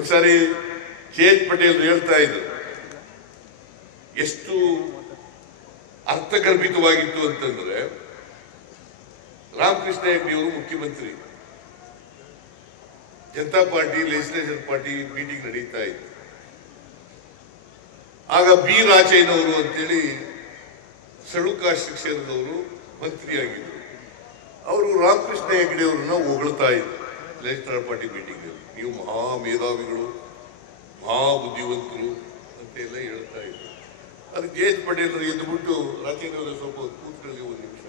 ಒಂದ್ಸಾರಿ ಕೆ.ಎಚ್. ಪಟೇಲ್ ಹೇಳ್ತಾ ಇದ್ರು, ಎಷ್ಟು ಅರ್ಥಗರ್ಭಿತವಾಗಿತ್ತು ಅಂತಂದ್ರೆ, ರಾಮಕೃಷ್ಣ ಹೆಗಡೆಯವರು ಮುಖ್ಯಮಂತ್ರಿ, Janata party legislature party meeting ನಡೀತಾ ಇತ್ತು. ಆಗ ಬಿ ರಾಜಯ್ಯನವರು ಅಂತೇಳಿ ಸಳುಕಾಶ್ರೀ ಕ್ಷೇತ್ರದವರು ಮಂತ್ರಿಯಾಗಿದ್ರು. ಅವರು ರಾಮಕೃಷ್ಣ ಹೆಗಡೆಯವರನ್ನ ಹೊಗಳ್ತಾ ಇದ್ರು ಲೆಜಿಸ್ಲೇಚರ್ ಪಾರ್ಟಿ ಮೀಟಿಂಗ್ ಅಲ್ಲಿ. ನೀವು ಮಹಾ ಮೇಧಾವಿಗಳು, ಮಹಾ ಬುದ್ಧಿವಂತರು ಅಂತ ಎಲ್ಲ ಹೇಳ್ತಾ ಇದ್ರು. ಅದಕ್ಕೆ ಕೆ.ಎಚ್. ಪಟೇಲ್ ಎದ್ದುಬಿಟ್ಟು ರಾಜೇಂದ್ರ ಸ್ವಲ್ಪ ಕೂತ್ಕೊಳ್ಳಿ ಒಂದು ನಿಮಿಷ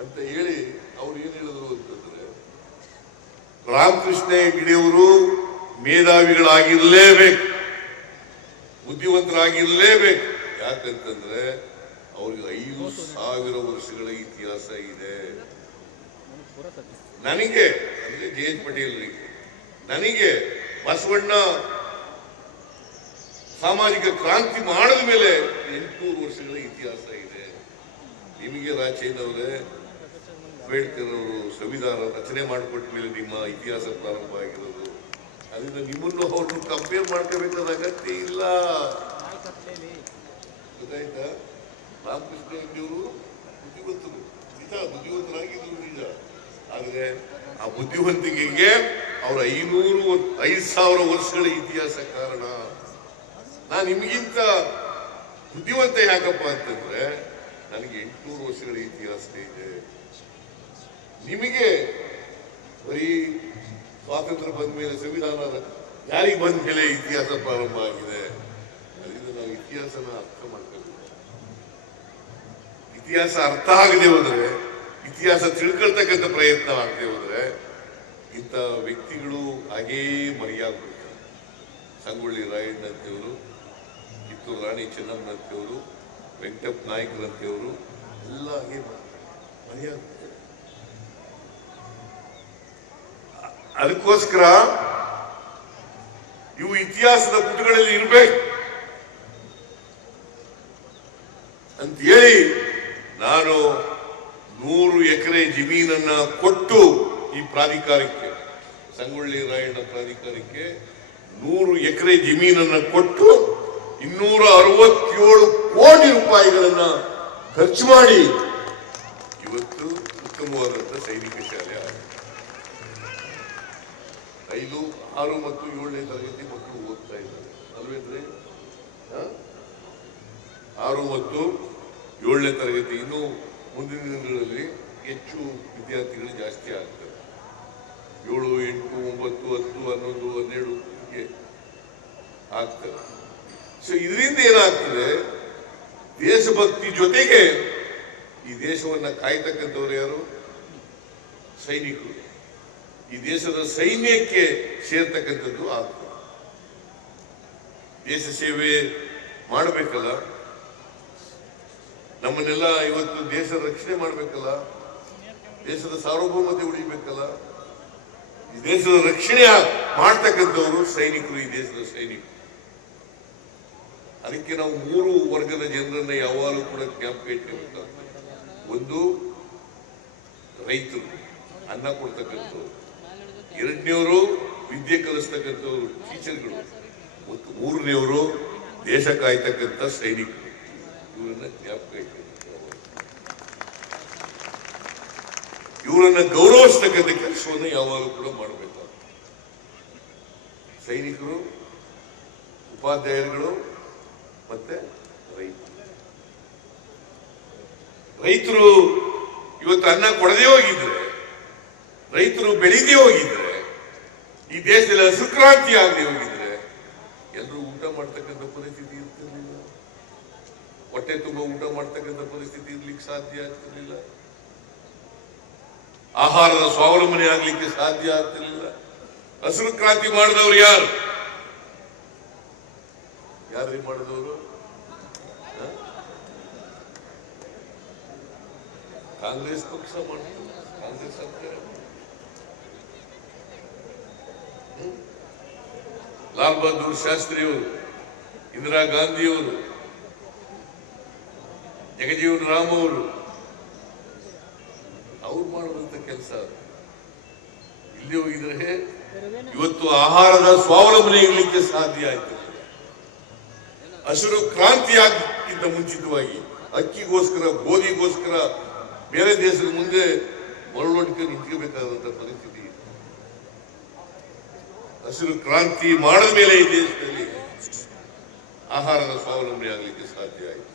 ಅಂತ ಹೇಳಿ ಅವ್ರು ಏನ್ ಹೇಳಿದ್ರು ಅಂತಂದ್ರೆ, ರಾಮಕೃಷ್ಣ ಹೆಗಡೆಯವರು ಮೇಧಾವಿಗಳಾಗಿರ್ಲೇಬೇಕು, ಬುದ್ಧಿವಂತರಾಗಿರ್ಲೇಬೇಕು. ಯಾಕಂತಂದ್ರೆ ಅವ್ರಿಗೆ 5,000 ವರ್ಷಗಳ ಇತಿಹಾಸ ಇದೆ. ನನಗೆ ಅಂದ್ರೆ ಕೆ.ಎಚ್. ಪಟೇಲ್ರಿಗೆ, ನನಗೆ ಬಸವಣ್ಣ ಸಾಮಾಜಿಕ ಕ್ರಾಂತಿ ಮಾಡಿದ ಮೇಲೆ 800 ವರ್ಷಗಳ ಇತಿಹಾಸ ಇದೆ. ನಿಮಗೆ ರಾಜೇಂದ್ರವರೇ, ಅಂಬೇಡ್ಕರ್ ಅವರು ಸಂವಿಧಾನ ರಚನೆ ಮಾಡಿಕೊಟ್ಟ ಮೇಲೆ ನಿಮ್ಮ ಇತಿಹಾಸ ಪ್ರಾರಂಭ ಆಗಿರೋದು. ಅದರಿಂದ ನಿಮ್ಮನ್ನು ಅವ್ರನ್ನು ಕಂಪೇರ್ ಮಾಡ್ಕೋಬೇಕಾದ ಅಗತ್ಯ ಇಲ್ಲ. ಗೊತ್ತಾಯ್ತಾ? ರಾಮಕೃಷ್ಣ ಹೆಗಡೆಯವರು ಬುದ್ಧಿವಂತರು, ನಿಜ, ಬುದ್ಧಿವಂತರಾಗಿದ್ರು ನಿಜ. ಆದ್ರೆ ಆ ಬುದ್ಧಿವಂತಿಕೆಗೆ ಅವರ 5,000 ವರ್ಷಗಳ ಇತಿಹಾಸ ಕಾರಣ. ನಾನು ನಿಮಗಿಂತ ಬುದ್ಧಿವಂತ ಯಾಕಪ್ಪ ಅಂತಂದ್ರೆ, ನನಗೆ 800 ವರ್ಷಗಳ ಇತಿಹಾಸ ಇದೆ. ನಿಮಗೆ ಬರೀ ಸ್ವಾತಂತ್ರ್ಯ ಬಂದ ಮೇಲೆ, ಸಂವಿಧಾನ ಜಾರಿಗೆ ಬಂದ ಮೇಲೆ ಇತಿಹಾಸ ಪ್ರಾರಂಭ ಆಗಿದೆ. ಅದರಿಂದ ನಾವು ಇತಿಹಾಸನ ಅರ್ಥ ಮಾಡ್ಕೋಬೇಕು. ಇತಿಹಾಸ ಅರ್ಥ ಆಗದೆ ಹೋದ್ರೆ, ಇತಿಹಾಸ ತಿಳ್ಕೊಳ್ತಕ್ಕಂಥ ಪ್ರಯತ್ನ ಆಗದೆ ಹೋದ್ರೆ, ಇಂಥ ವ್ಯಕ್ತಿಗಳು ಹಾಗೇ ಮರೆಯಾಗ್ಬಿಡ್ತಾರೆ. ಸಂಗೊಳ್ಳಿ ರಾಯಣ್ಣಂತೆಯವರು, ಕಿತ್ತೂರು ರಾಣಿ ಚೆನ್ನಮ್ಮನಂತೆಯವರು, ವೆಂಕಟಪ್ಪ ನಾಯಕರಂತೆಯವರು ಎಲ್ಲ ಹಾಗೆ ಮರೆಯಾಗ್ಬಿಡ್ತಾರೆ. ಅದಕ್ಕೋಸ್ಕರ ಇವು ಇತಿಹಾಸದ ಪುಟಗಳಲ್ಲಿ ಇರಬೇಕು ಅಂತ ಹೇಳಿ ನಾನು 100 ಎಕರೆ ಜಮೀನನ್ನ ಕೊಟ್ಟು ಈ ಪ್ರಾಧಿಕಾರಕ್ಕೆ, ಸಂಗೊಳ್ಳಿ ರಾಯಣ್ಣ ಪ್ರಾಧಿಕಾರಕ್ಕೆ 100 ಎಕರೆ ಜಮೀನನ್ನ ಕೊಟ್ಟು 267 ಕೋಟಿ ರೂಪಾಯಿಗಳನ್ನ ಖರ್ಚು ಮಾಡಿ ಇವತ್ತು ಉತ್ತಮವಾದಂತಹ ಸೈನಿಕ ಶಾಲೆ ಆಗಿದೆ. 5, 6 ಮತ್ತು 7ನೇ ತರಗತಿ ಮಕ್ಕಳು ಓದ್ತಾ ಇದ್ದಾರೆ ಅಲ್ವೇನ್ರಿ? 6 ಮತ್ತು 7ನೇ ತರಗತಿ. ಇನ್ನು ಮುಂದಿನ ದಿನಗಳಲ್ಲಿ ಹೆಚ್ಚು ವಿದ್ಯಾರ್ಥಿಗಳು ಜಾಸ್ತಿ ಆಗ್ತಾರೆ. 7, 8, 9, 10, 11, 12 ಹೀಗೆ ಆಗ್ತಾರೆ. ಸೊ ಇದರಿಂದ ಏನಾಗ್ತದೆ, ದೇಶಭಕ್ತಿ ಜೊತೆಗೆ ಈ ದೇಶವನ್ನ ಕಾಯ್ತಕ್ಕಂಥವ್ರು ಯಾರು? ಸೈನಿಕರು. ಈ ದೇಶದ ಸೈನ್ಯಕ್ಕೆ ಸೇರ್ತಕ್ಕಂಥದ್ದು ಆಗ್ತದೆ. ದೇಶ ಸೇವೆ ಮಾಡಬೇಕಲ್ಲ, ನಮ್ಮನ್ನೆಲ್ಲ ಇವತ್ತು ದೇಶದ ರಕ್ಷಣೆ ಮಾಡಬೇಕಲ್ಲ, ದೇಶದ ಸಾರ್ವಭೌಮತೆ ಉಳಿಬೇಕಲ್ಲ. ಈ ದೇಶದ ರಕ್ಷಣೆ ಮಾಡ್ತಕ್ಕಂಥವರು ಸೈನಿಕರು, ಈ ದೇಶದ ಸೈನಿಕರು. ಅದಕ್ಕೆ ನಾವು 3 ವರ್ಗದ ಜನರನ್ನ ಯಾವಾಗಲೂ ಕೂಡ ಜ್ಞಾಪಕ ಇಟ್ಕೋಬೇಕಾಗ್ತದೆ. ಒಂದು, ರೈತರು, ಅನ್ನ ಕೊಡ್ತಕ್ಕಂಥವ್ರು. 2ನೇವರು ವಿದ್ಯೆ ಕಲಿಸ್ತಕ್ಕಂಥವ್ರು, ಟೀಚರ್ಗಳು. ಮತ್ತು 3ನೇವರು ದೇಶ ಕಾಯ್ತಕ್ಕಂಥ ಸೈನಿಕರು. ಇವರನ್ನ ಜ್ಞಾಪಕ ಇಟ್ಕೋಬೇಕು. ಇವರನ್ನ ಗೌರವಿಸ್ತಕ್ಕಂಥ ಕೆಲಸವನ್ನು ಯಾವಾಗಲೂ ಕೂಡ ಮಾಡಬೇಕಾಗ್ತದೆ. ಸೈನಿಕರು, ಉಪಾಧ್ಯಾಯರುಗಳು ಮತ್ತೆ ರೈತರು ಇವತ್ತು ಅನ್ನ ಕೊಡದೇ ಹೋಗಿದ್ರೆ, ರೈತರು ಬೆಳೀದೇ ಹೋಗಿದ್ರೆ, ಈ ದೇಶದಲ್ಲಿ ಹಸುಕ್ರಾಂತಿ ಆಗದೆ ಹೋಗಿದ್ರೆ ಎಲ್ಲರೂ ಊಟ ಮಾಡ್ತಕ್ಕಂಥ ಪರಿಸ್ಥಿತಿ ಇರ್ತಿರ್ಲಿಲ್ಲ. ಹೊಟ್ಟೆ ತುಂಬ ಊಟ ಮಾಡ್ತಕ್ಕಂಥ ಪರಿಸ್ಥಿತಿ ಇರ್ಲಿಕ್ಕೆ ಸಾಧ್ಯ ಆಗ್ತಿರ್ಲಿಲ್ಲ. ಆಹಾರದ ಸ್ವಾವಲಂಬನೆ ಆಗ್ಲಿಕ್ಕೆ ಸಾಧ್ಯ ಆಗ್ತಿರ್ಲಿಲ್ಲ. ಹಸಿರು ಕ್ರಾಂತಿ ಮಾಡಿದವರು ಯಾರು? ಯಾರ್ರೀ ಮಾಡಿದವರು? ಕಾಂಗ್ರೆಸ್ ಪಕ್ಷ ಮಾಡ್ತಾರೆ. ಕಾಂಗ್ರೆಸ್ ಸರ್ಕಾರ, ಲಾಲ್ ಬಹದ್ದೂರ್ ಶಾಸ್ತ್ರಿಯವರು, ಇಂದಿರಾ ಗಾಂಧಿಯವರು, ಜಗಜೀವನ್ ರಾಮ್ ಅವರು, ಅವ್ರು ಮಾಡುವಂತ ಕೆಲಸ. ಇಲ್ಲಿ ಹೋಗಿದ್ರೆ ಇವತ್ತು ಆಹಾರದ ಸ್ವಾವಲಂಬನೆ ಇರಲಿಕ್ಕೆ ಸಾಧ್ಯ ಆಯ್ತು. ಹಸಿರು ಕ್ರಾಂತಿ ಆಗಕ್ಕಿಂತ ಮುಂಚಿತವಾಗಿ ಅಕ್ಕಿಗೋಸ್ಕರ ಗೋಧಿಗೋಸ್ಕರ ಬೇರೆ ದೇಶದ ಮುಂದೆ ಮರಳೊಟ್ಟಿಗೆ ನಿಂತ್ಕೋಬೇಕಾದಂತ ಪರಿಸ್ಥಿತಿ. ಹಸಿರು ಕ್ರಾಂತಿ ಮಾಡಿದ ಮೇಲೆ ಈ ದೇಶದಲ್ಲಿ ಆಹಾರದ ಸ್ವಾವಲಂಬನೆ ಆಗಲಿಕ್ಕೆ ಸಾಧ್ಯ ಆಯಿತು.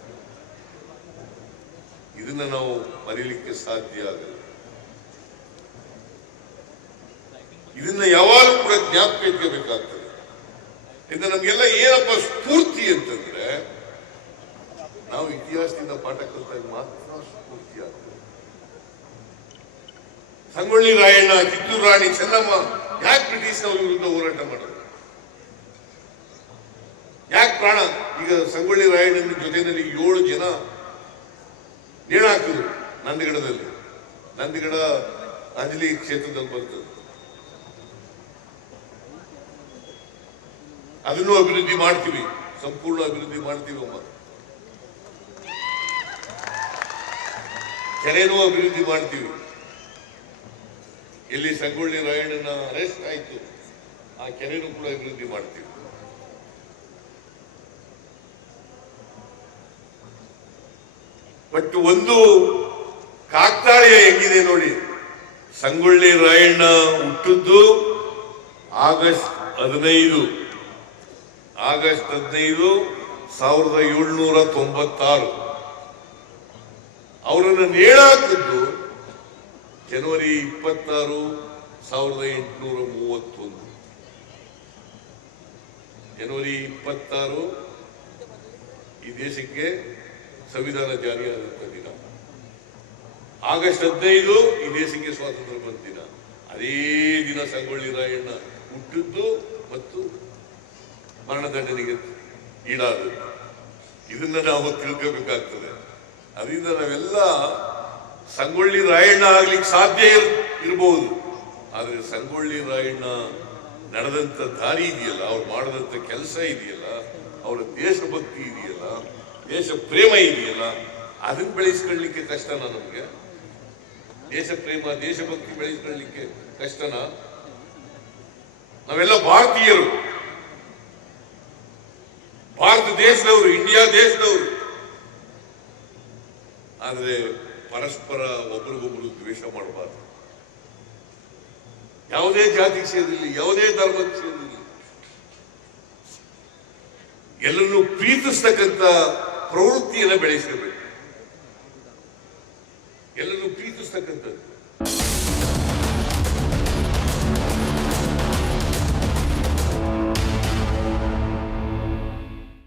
ಇದನ್ನ ನಾವು ಮರೀಲಿಕ್ಕೆ ಸಾಧ್ಯ ಆಗಲ್ಲ. ಇದನ್ನ ಯಾವಾಗಲೂ ಕೂಡ ಜ್ಞಾಪಕ ಇಟ್ಕೋಬೇಕಾಗ್ತದೆ. ಇದು ನಮ್ಗೆಲ್ಲ ಏನಪ್ಪ ಸ್ಫೂರ್ತಿ ಅಂತಂದ್ರೆ ನಾವು ಇತಿಹಾಸದಿಂದ ಪಾಠ ಕಲಿತಾಗ ಮಾತ್ರ ಸ್ಫೂರ್ತಿ ಆಗ್ತದೆ. ಸಂಗೊಳ್ಳಿ ರಾಯಣ್ಣ, ಕಿತ್ತೂರು ರಾಣಿ ಚೆನ್ನಮ್ಮ ಯಾಕೆ ಬ್ರಿಟಿಷ್ನವ್ರ ವಿರುದ್ಧ ಹೋರಾಟ ಮಾಡೋದು? ಯಾಕೆ ಪ್ರಾಣ? ಈಗ ಸಂಗೊಳ್ಳಿ ರಾಯಣ್ಣನ ಜೊತೆಯಲ್ಲಿ 7 ಜನ ನೇಣು ಹಾಕಿದ್ರು ನಂದಿಗಡದಲ್ಲಿ. ನಂದಿಗಡ ಅಂಜಲಿ ಕ್ಷೇತ್ರದಲ್ಲಿ ಬರ್ತದೆ. ಅದನ್ನು ಅಭಿವೃದ್ಧಿ ಮಾಡ್ತೀವಿ, ಸಂಪೂರ್ಣ ಅಭಿವೃದ್ಧಿ ಮಾಡ್ತೀವಿ. ಕೆರೆನೂ ಅಭಿವೃದ್ಧಿ ಮಾಡ್ತೀವಿ. ಎಲ್ಲಿ ಸಂಗೊಳ್ಳಿ ರಾಯಣ್ಣನ ಅರೆಸ್ಟ್ ಆಯ್ತು ಆ ಕೆರೆನೂ ಕೂಡ ಅಭಿವೃದ್ಧಿ ಮಾಡ್ತೀವಿ. ಬಟ್ ಒಂದು ಕಾಕ್ತಾಳೀಯ ಹೆಂಗಿದೆ ನೋಡಿ. ಸಂಗೊಳ್ಳಿ ರಾಯಣ್ಣ ಹುಟ್ಟಿದ್ದು ಆಗಸ್ಟ್ 15, 1796. ಅವರನ್ನು ನೇಣಾಕಿದ್ದು ಜನವರಿ 26, 1831. ಜನವರಿ 26 ಈ ದೇಶಕ್ಕೆ ಸಂವಿಧಾನ ಜಾರಿಯಾದಂತ ದಿನ. ಆಗಸ್ಟ್ 15 ಈ ದೇಶಕ್ಕೆ ಸ್ವಾತಂತ್ರ್ಯ ಬಂದ ದಿನ. ಅದೇ ದಿನ ಸಂಗೊಳ್ಳಿ ರಾಯಣ್ಣ ಹುಟ್ಟಿದ್ದು ಮತ್ತು ಮರಣದಂಡನೆಗೆ ಈಡಾದ. ಇದನ್ನ ನಾವು ತಿಳ್ಕೋಬೇಕಾಗ್ತದೆ. ಅದರಿಂದ ನಾವೆಲ್ಲ ಸಂಗೊಳ್ಳಿ ರಾಯಣ್ಣ ಆಗ್ಲಿಕ್ಕೆ ಸಾಧ್ಯ ಇರಬಹುದು, ಆದ್ರೆ ಸಂಗೊಳ್ಳಿ ರಾಯಣ್ಣ ನಡೆದಂತ ದಾರಿ ಇದೆಯಲ್ಲ, ಅವ್ರು ಮಾಡಿದಂತ ಕೆಲಸ ಇದೆಯಲ್ಲ, ಅವರ ದೇಶಭಕ್ತಿ ಇದೆಯಲ್ಲ, ದೇಶ ಪ್ರೇಮ ಇದೆಯಲ್ಲ, ಅದನ್ನ ಬೆಳೆಸ್ಕೊಳ್ಳಿಕ್ಕೆ ಕಷ್ಟನಾ ನಮ್ಗೆ? ದೇಶ ಪ್ರೇಮ, ದೇಶಭಕ್ತಿ ಬೆಳೆಸ್ಕೊಳ್ಳಿಕ್ಕೆ ಕಷ್ಟನಾ? ನಾವೆಲ್ಲ ಭಾರತೀಯರು, ಭಾರತ ದೇಶದವರು, ಇಂಡಿಯಾ ದೇಶದವರು. ಆದ್ರೆ ಪರಸ್ಪರ ಒಬ್ರಿಗೊಬ್ರು ದ್ವೇಷ ಮಾಡಬಾರ್ದು. ಯಾವುದೇ ಜಾತಿಗೆ ಸೇರಿರಲಿ, ಯಾವುದೇ ಧರ್ಮಕ್ಕೆ ಸೇರಿರಲಿ, ಎಲ್ಲರನ್ನೂ ಪ್ರೀತಿಸ್ತಕ್ಕಂಥ ಪ್ರವೃತ್ತಿಯನ್ನು ಬೆಳೆಸಬೇಕು.